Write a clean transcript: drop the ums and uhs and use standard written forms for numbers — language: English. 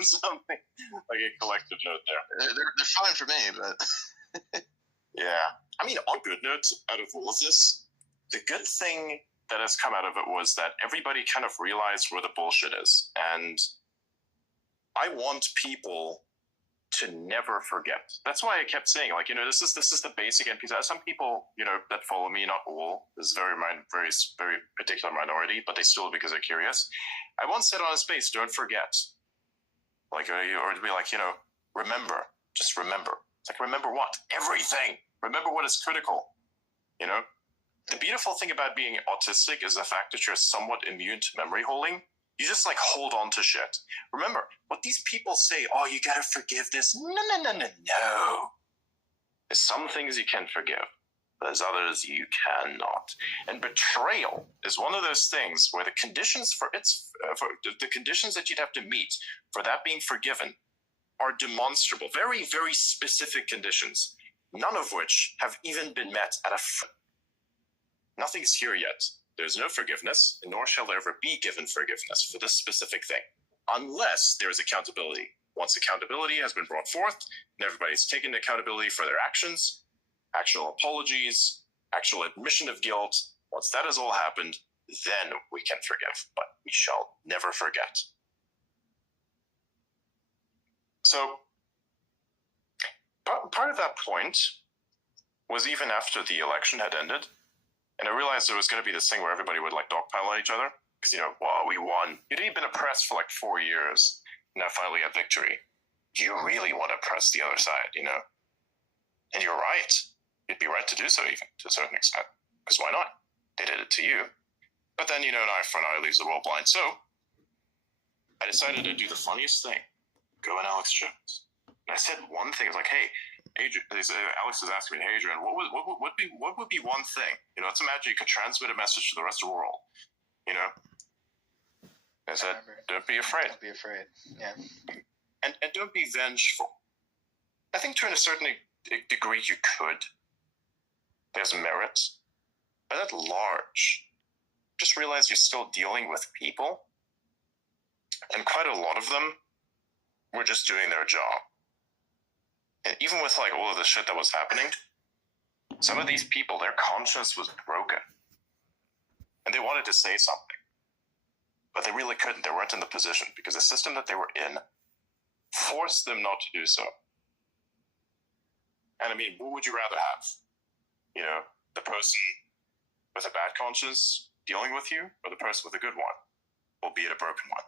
something like a collective note there. They're fine for me, but yeah. I mean, on good notes out of all of this, the good thing that has come out of it was that everybody kind of realized where the bullshit is. And I want people to never forget. That's why I kept saying, like, this is the basic NPC. Some people, that follow me, not all, this is very particular minority, but they still, because they're curious. I once said on a space, don't forget. Like, or to be like, remember. Just remember. It's like, remember what? Everything. Remember what is critical. The beautiful thing about being autistic is the fact that you're somewhat immune to memory holding. You just like hold on to shit. Remember, what these people say, oh, you gotta forgive this. No. There's some things you can forgive. There's others you cannot. And betrayal is one of those things where the conditions for the conditions that you'd have to meet for that being forgiven are demonstrable. Very, very specific conditions, none of which have even been met at a Nothing's here yet. There's no forgiveness, nor shall there ever be given forgiveness for this specific thing, unless there is accountability. Once accountability has been brought forth, and everybody's taken accountability for their actions, actual apologies, actual admission of guilt, once that has all happened, then we can forgive, but we shall never forget. So, part of that point was even after the election had ended, and I realized there was going to be this thing where everybody would like dogpile on each other. Because, wow, we won. You'd been oppressed for like 4 years. Now finally a victory. Do you really want to oppress the other side, And you're right. You'd be right to do so even, to a certain extent. Because why not? They did it to you. But then, an eye for an eye leaves the world blind. So, I decided to do the funniest thing. Go on Alex Jones. And I said one thing. I was like, hey, Adrian, Alex is asking me, hey, Adrian, what would be one thing? Let's imagine you could transmit a message to the rest of the world. I said, don't be afraid. Don't be afraid. Yeah. And don't be vengeful. I think to a certain degree you could. There's merit. But at large, just realize you're still dealing with people. And quite a lot of them were just doing their job. And even with like all of the shit that was happening, some of these people, their conscience was broken. And they wanted to say something. But they really couldn't. They weren't in the position because the system that they were in forced them not to do so. And I mean, what would you rather have? The person with a bad conscience dealing with you or the person with a good one, albeit a broken one?